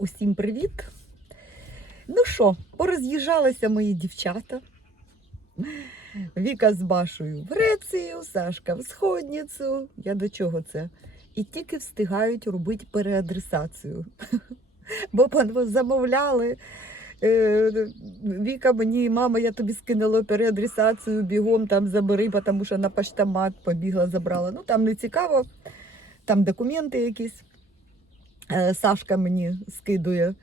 Усім привіт! Ну що, пороз'їжджалися мої дівчата. Віка з Башою в Грецію, Сашка в Сходницю. Я до чого це? І тільки встигають робити переадресацію. Бо замовляли. Е, Віка мені, мама, я тобі скинула переадресацію, бігом там забери, тому що на поштомат побігла, забрала. Ну там не цікаво, там документи якісь. Е, Сашка мені скидує.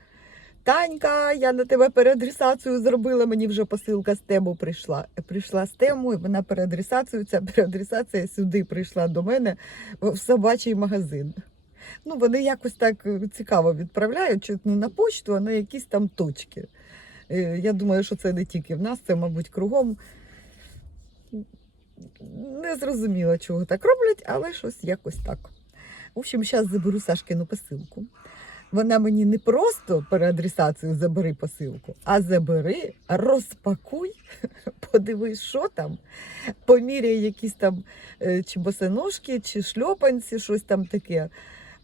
Танька, я на тебе переадресацію зробила, мені вже посилка з тему прийшла. Прийшла з тему, і вона переадресацію, ця переадресація сюди прийшла до мене в собачий магазин. Ну, вони якось так е, цікаво відправляють, чи не на почту, а на якісь там точки. Е, Я думаю, що це не тільки в нас, це, мабуть, кругом. Не зрозуміла, чого так роблять, але щось якось так. В общем, зараз заберу Сашкину посилку. Вона мені не просто переадресацію забери посилку, а забери, розпакуй, подивись, що там, поміряй якісь там е, чи босоножки, чи шльопанці, щось там таке.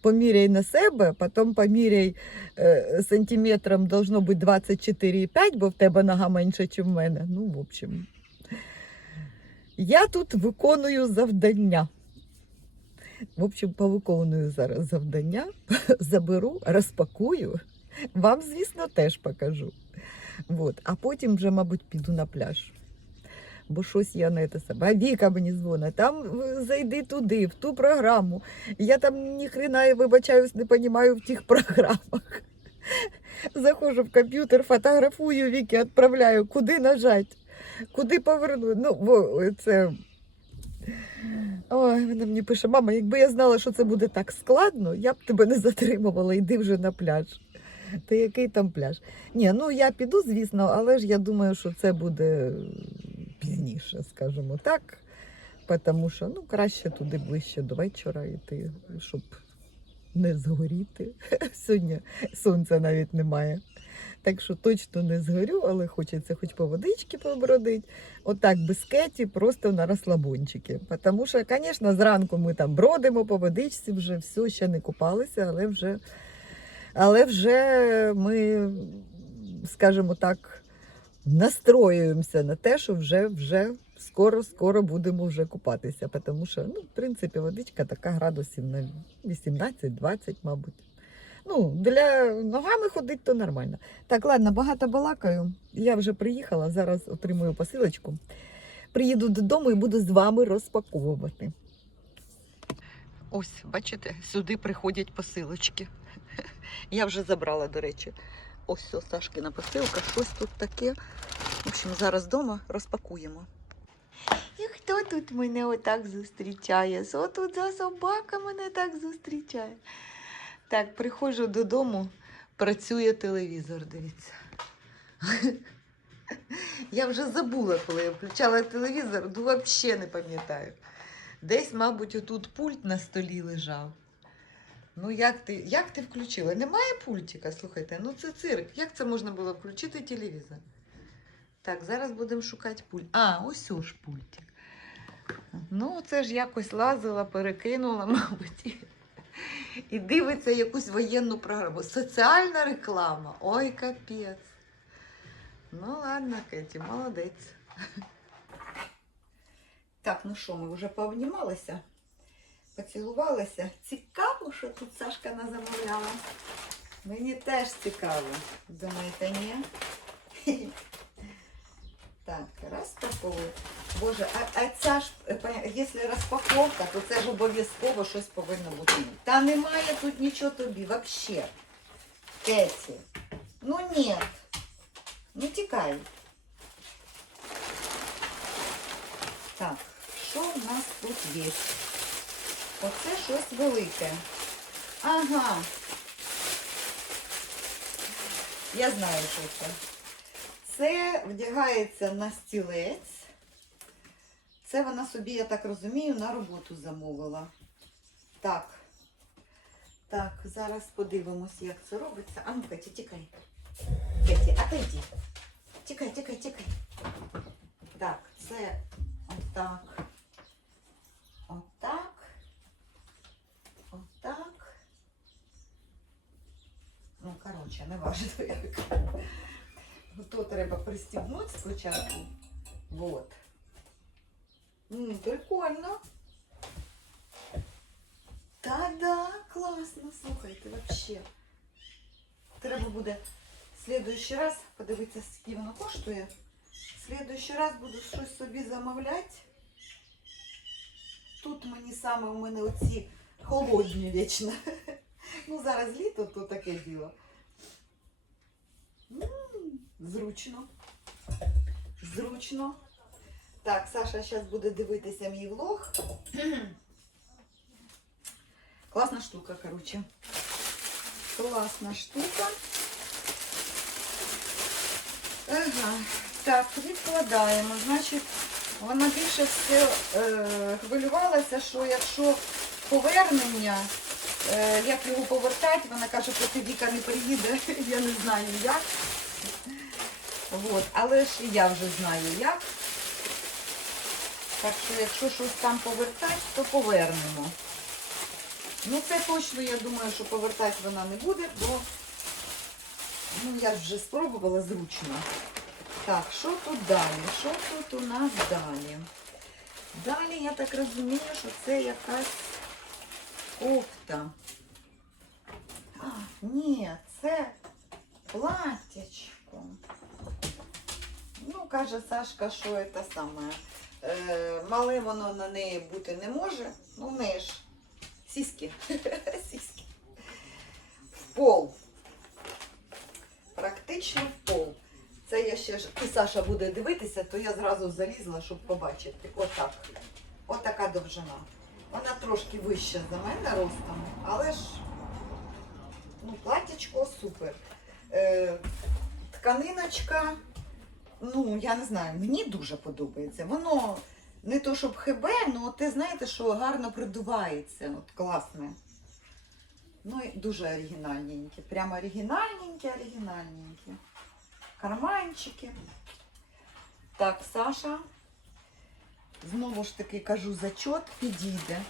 Поміряй на себе, потім поміряй е, сантиметром должно бути 24,5, бо в тебе нога менша, ніж в мене. Ну, в общем. Я тут виконую завдання. В общем, повиконую зараз завдання, заберу, розпакую. Вам, звісно, теж покажу. Вот. А потім вже, мабуть, піду на пляж. Бо щось я не те себе. А Віка мені дзвонить, там е, зайди туди, в ту програму. Я там ніхрена, вибачаюсь, не розумію в тих програмах. Заходжу в комп'ютер, фотографую Віки, відправляю, куди нажати, куди повернути. Ну, це Ой, вона мені пише, мама, якби я знала, що це буде так складно, я б тебе не затримувала, йди вже на пляж. Та який там пляж? Ні, ну я піду, звісно, але ж я думаю, що це буде пізніше, скажімо так. Тому що ну, краще туди ближче до вечора йти, щоб не згоріти. Сьогодні сонця навіть немає. Так що точно не згорю, але хочеться хоч по водички побродити. Отак без кеті, просто на розслабончики. Тому що, звісно, зранку ми там бродимо по водичці, вже все ще не купалися, але вже, але вже ми, скажімо так, настроюємося на те, що вже вже скоро-скоро будемо вже купатися. Тому що, ну, в принципі, водичка така градусів на 18-20, мабуть. Ну, для ногами ходити то нормально. Так, ладно, багато балакаю. Я вже приїхала, зараз отримую посилочку. Приїду додому і буду з вами розпаковувати. Ось, бачите, сюди приходять посилочки. Я вже забрала, до речі. Ось ось Сашкина посилка, щось тут таке. В общем, зараз вдома розпакуємо. І хто тут мене отак зустрічає? Що тут за собака мене так зустрічає? Так, приходжу додому, працює телевізор, дивіться. Я вже забула, коли я включала телевізор, ну взагалі не пам'ятаю. Десь, мабуть, отут пульт на столі лежав. Ну, як ти, як ти включила? Немає пультика, слухайте, ну це цирк. Як це можна було включити телевізор? Так, зараз будемо шукати пульт. А, ось ж пультик. Ну, це ж якось лазила, перекинула, мабуть. І- дивиться якусь воєнну програму. Соціальна реклама. Ой, капець. Ну, ладно, Кеті, молодець. Так, ну що, ми вже пообнімалися, поцілувалися. Цікаво, що тут Сашка назамовляла. Мені теж цікаво. Думаєте, ні? Так, розпаковую. Боже, а, а ця ж, е, поня- якщо розпаковка, то це ж обов'язково щось повинно бути. Та немає тут нічого тобі, взагалі. Кеті. Ну ні. Ну тікай. Так, що в нас тут є? Оце щось велике. Ага. Я знаю, що це. Це вдягається на стілець. Це вона собі, я так розумію, на роботу замовила. Так. Так, зараз подивимось, як це робиться. А ну, Кеті, тікай. Кеті, отойди. Тікай, тікай, тікай. Так, це отак. Отак. Отак. Ну, коротше, не важливо як. То треба пристібнути спочатку. Вот. М, прикольно. Та-да, класно, слухайте, вообще. Треба буде в следующий раз подивитися, скільки воно коштує. В следующий раз буду щось собі замовляти. Тут мені саме у мене оці холодні вічно. Ну, зараз літо, то таке діло. Зручно. Зручно. Так, Саша зараз буде дивитися мій влог. Класна штука, коротше. Класна штука. Ага. Так, відкладаємо. Значить, вона більше все е, хвилювалася, що якщо повернення, е, як його повертати, вона каже, поки Віка не приїде, я не знаю як. От. Але ж я вже знаю як. Так що якщо щось там повертати, то повернемо. Ну це точно, я думаю, що повертати вона не буде, бо ну, я ж вже спробувала зручно. Так, що тут далі? Що тут у нас далі? Далі, я так розумію, що це якась кофта. А, ні, це платтячко. Ну, каже Сашка, що це саме. Е, мале воно на неї бути не може. Ну, в неї ж сіськи. сіськи. В пол. Практично в пол. Це я ще ж, і Саша буде дивитися, то я зразу залізла, щоб побачити. Отак. Отака довжина. Вона трошки вища за мене ростом, але ж ну, платтячко супер. Е, тканиночка, ну, я не знаю, мені дуже подобається. Воно не то, щоб хебе, але те, знаєте, що гарно придувається. От класне. Ну і дуже оригінальненьке. Прямо оригінальненьке, оригінальненьке. Карманчики. Так, Саша. Знову ж таки кажу, зачот підійде.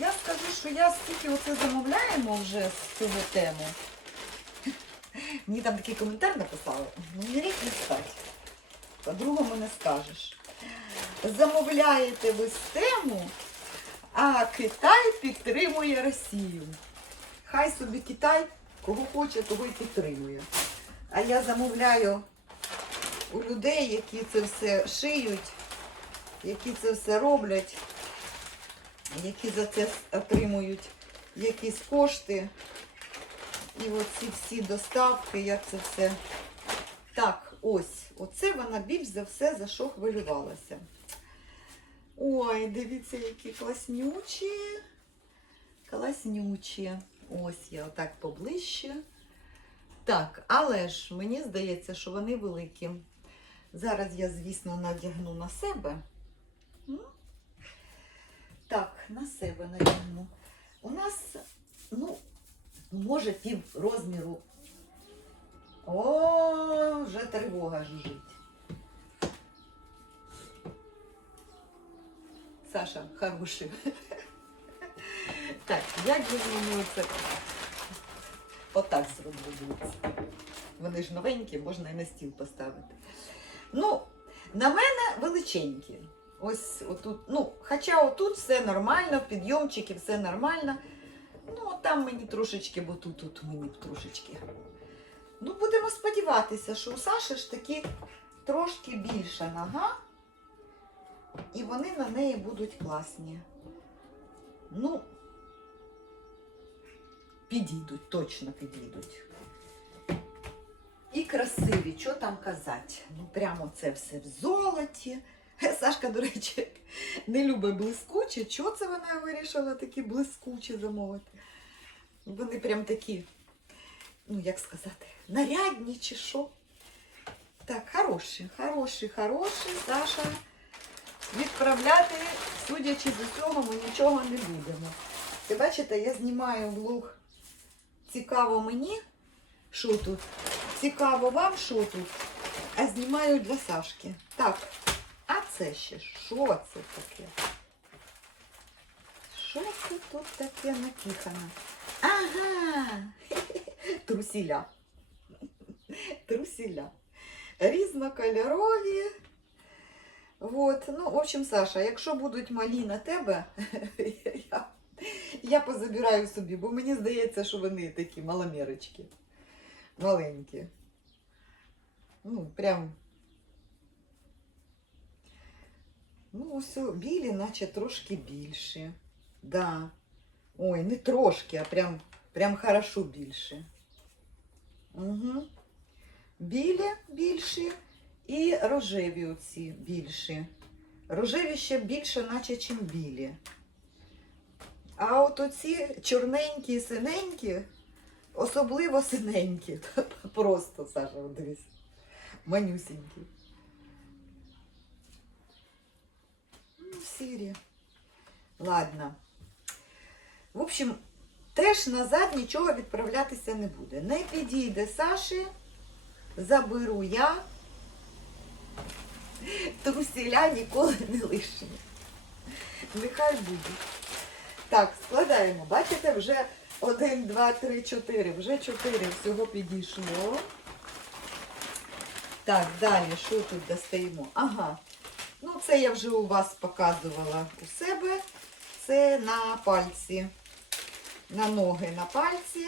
Я скажу, що я стільки оце замовляємо вже з цього тему. Мені там такий коментар написали. Ну, не рік не стать. По-другому не скажеш. Замовляєте ви з тему, а Китай підтримує Росію. Хай собі Китай кого хоче, того й підтримує. А я замовляю у людей, які це все шиють, які це все роблять, які за це отримують якісь кошти. І оці всі доставки, як це все. Так, ось, оце вона більш за все за що хвилювалася. Ой, дивіться, які класнючі. Класнючі. Ось я отак поближче. Так, але ж мені здається, що вони великі. Зараз я, звісно, надягну на себе. Так, на себе надягну. У нас, ну, може, пів розміру. О, вже тривога жужить. Саша, хороший. Так, як мені це отак зроблю. Вони ж новенькі, можна і на стіл поставити. Ну, на мене величенькі. Ось отут, ну, хоча отут все нормально, підйомчики, все нормально. Ну, там мені трошечки, бо тут, тут мені трошечки. Ну, будемо сподіватися, що у Саші ж таки трошки більша нога, і вони на неї будуть класні. Ну, підійдуть, точно підійдуть. І красиві, що там казати? Ну, прямо це все в золоті. Е, Сашка, до речі, не любить блискуче. Чого це вона вирішила такі блискучі замовити? Вони прям такі, ну як сказати, нарядні чи що. Так, хороші, хороші, хороші. Саша. Відправляти, судячи з усього, ми нічого не будемо. Ти бачите, я знімаю влог. Цікаво мені, що тут. Цікаво вам, що тут. А знімаю для Сашки. Так, а це ще що це таке? Що це тут таке напіхано? Ага! Трусіля. Трусіля. Різнокольорові. Вот. Ну, в общем, Саша, якщо будуть малі на тебе, я, я позабираю собі, бо мені здається, що вони такі маломірочки. Маленькі. Ну, прям. Ну, о, білі, наче трошки більші. Да. Ой, не трошки, а прям, прям хорошо більше. Угу. Білі більші і рожеві оці більші. Рожеві ще більше, наче чим білі. А от оці чорненькі і синенькі, особливо синенькі. Просто, Саша, дивись. Манюсенькі. Ну, сірі. Ладно. В общем, теж назад нічого відправлятися не буде. Не підійде Саші, заберу я. Трусіля ніколи не лишні. Нехай буде. Так, складаємо. Бачите, вже один, два, три, чотири. Вже чотири всього підійшло. Так, далі, що тут достаємо? Ага. Ну, це я вже у вас показувала у себе. Це на пальці. На ноги на пальці.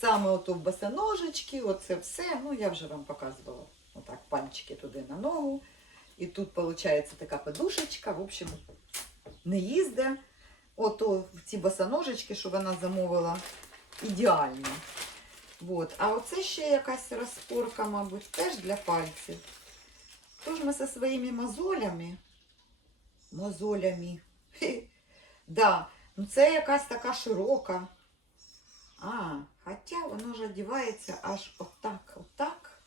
Саме ото босоножечки, оце все. Ну, я вже вам показувала. Отак, пальчики туди на ногу. І тут, виходить, така подушечка. В общем, не їзде. Ото ці босоножечки, що вона замовила, ідеально. Вот. А оце ще якась розпорка, мабуть, теж для пальців. Тож ми зі своїми мозолями. Мозолями. Да. Ну це якась така широка. А, хоча воно ж одівається аж отак, отак.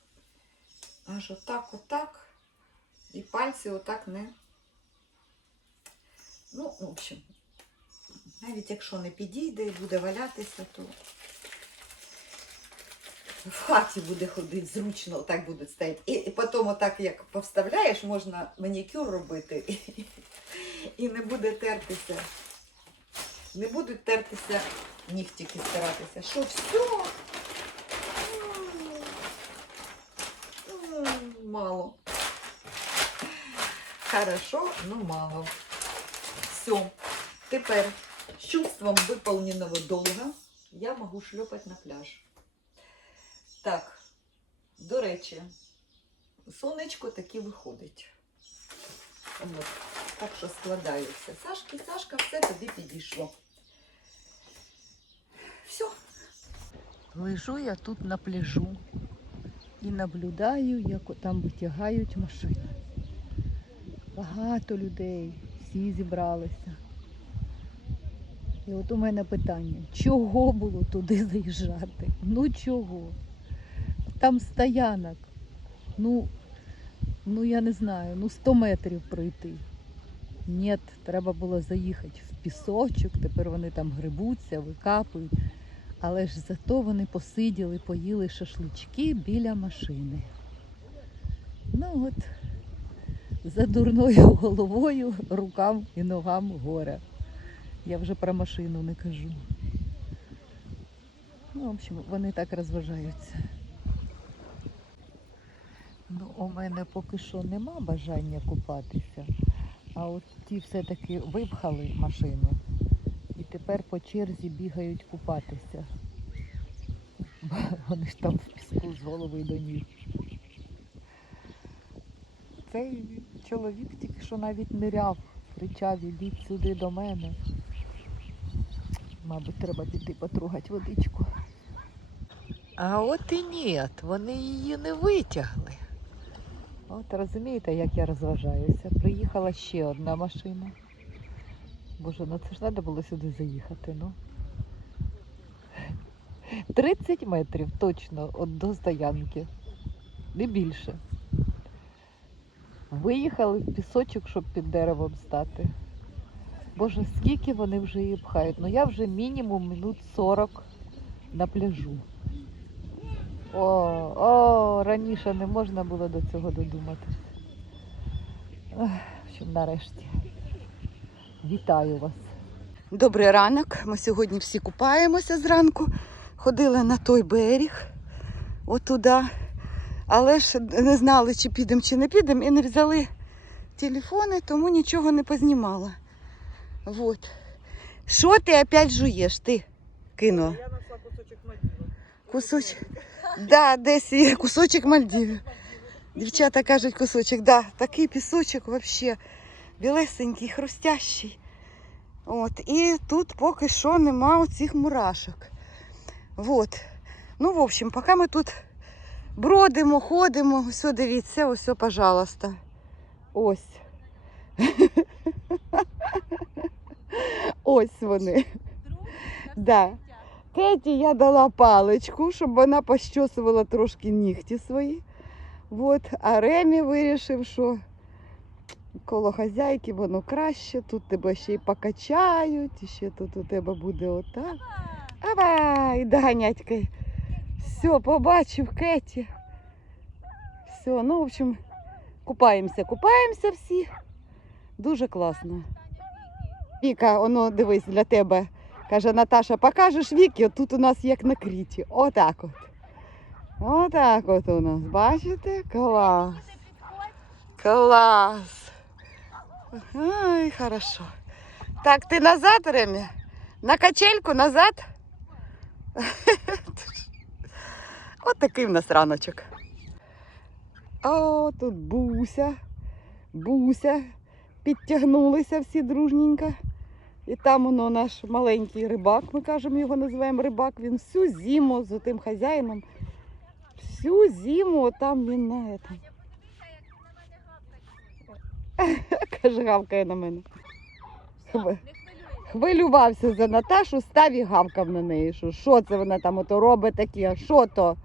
Аж отак, отак. І пальці отак не. Ну, в общем, навіть якщо не підійде і буде валятися, то в хаті буде ходити зручно, отак будуть стояти. І, і потім, отак як повставляєш, можна манікюр робити і, і не буде тертися. Не будуть тертися нігтики старатися. Що все? М, Мало. Хорошо, но мало. Все. Тепер з чувством выполненного долга я можу шльопати на пляж. Так, до речі, сонечко таки виходить. От. Так що складаються. Сашки, Сашка, все тобі підійшло. Все. Лежу я тут на пляжу і наблюдаю, як там витягають машини. Багато людей, всі зібралися. І от у мене питання, чого було туди заїжджати? Ну чого? Там стоянок. Ну, ну я не знаю, ну 100 метрів пройти. Ні, треба було заїхати в пісочок, тепер вони там грибуться, викапують. Але ж зато вони посиділи, поїли шашлички біля машини. Ну от, за дурною головою, рукам і ногам горя. Я вже про машину не кажу. Ну, в общем, вони так розважаються. Ну, у мене поки що нема бажання купатися, а от ті все-таки випхали машину тепер по черзі бігають купатися. Вони ж там в піску з голови до ніг. Цей чоловік тільки що навіть ниряв, кричав, ідіть сюди до мене. Мабуть, треба піти потругати водичку. А от і ні, вони її не витягли. От розумієте, як я розважаюся. Приїхала ще одна машина. Боже, ну це ж треба було сюди заїхати, ну. 30 метрів точно от до стоянки. Не більше. Виїхали в пісочок, щоб під деревом стати. Боже, скільки вони вже її пхають. Ну я вже мінімум минут 40 на пляжу. О, о, раніше не можна було до цього додуматися. Общем, нарешті. Вітаю вас. Добрий ранок. Ми сьогодні всі купаємося зранку. ходили на той берег, отуди. Але ж не знали, чи підемо, чи не підемо, і не взяли телефони, тому нічого не познімала. Вот. Що ти опять жуєш? Ти кинула? Я знайшла кусочок Мальдіва. Кусочок. Да, десь є кусочок Мальдівів. Дівчата кажуть кусочок, да, такий пісочок вообще білесенький, хрустящий. От, і тут поки що нема оцих мурашок. Вот. Ну, в общем, поки ми тут бродимо, ходимо, ось, дивіться, ось, пожалуйста. Ось. Ось вони. Да. Кеті я дала паличку, щоб вона пощосувала трошки нігті свої. От. А Ремі вирішив, що коло хазяйки воно краще, тут тебе ще й покачають, і ще тут у тебе буде отак. Авай, доганятька. Все, побачив Кеті. Все, ну, в общем, купаємося, купаємося всі. Дуже класно. Віка, воно дивись для тебе. Каже Наташа, покажеш Вікі, тут у нас як на кріті. Отак от. Отак от у нас. Бачите? Клас. Клас. Ай, хорошо. Так, ти назад, Ремі? На качельку назад. От такий в нас раночок. О, тут буся. Буся. Підтягнулися всі дружненько. І там воно наш маленький рибак, ми кажемо, його називаємо рибак. Він всю зиму з тим хазяїном. Всю зиму там він на этом. Каже, гавкає на мене. Хви- Хвилювався за Наташу, став і гавкав на неї. Що, що це вона там ото робить таке? Що то?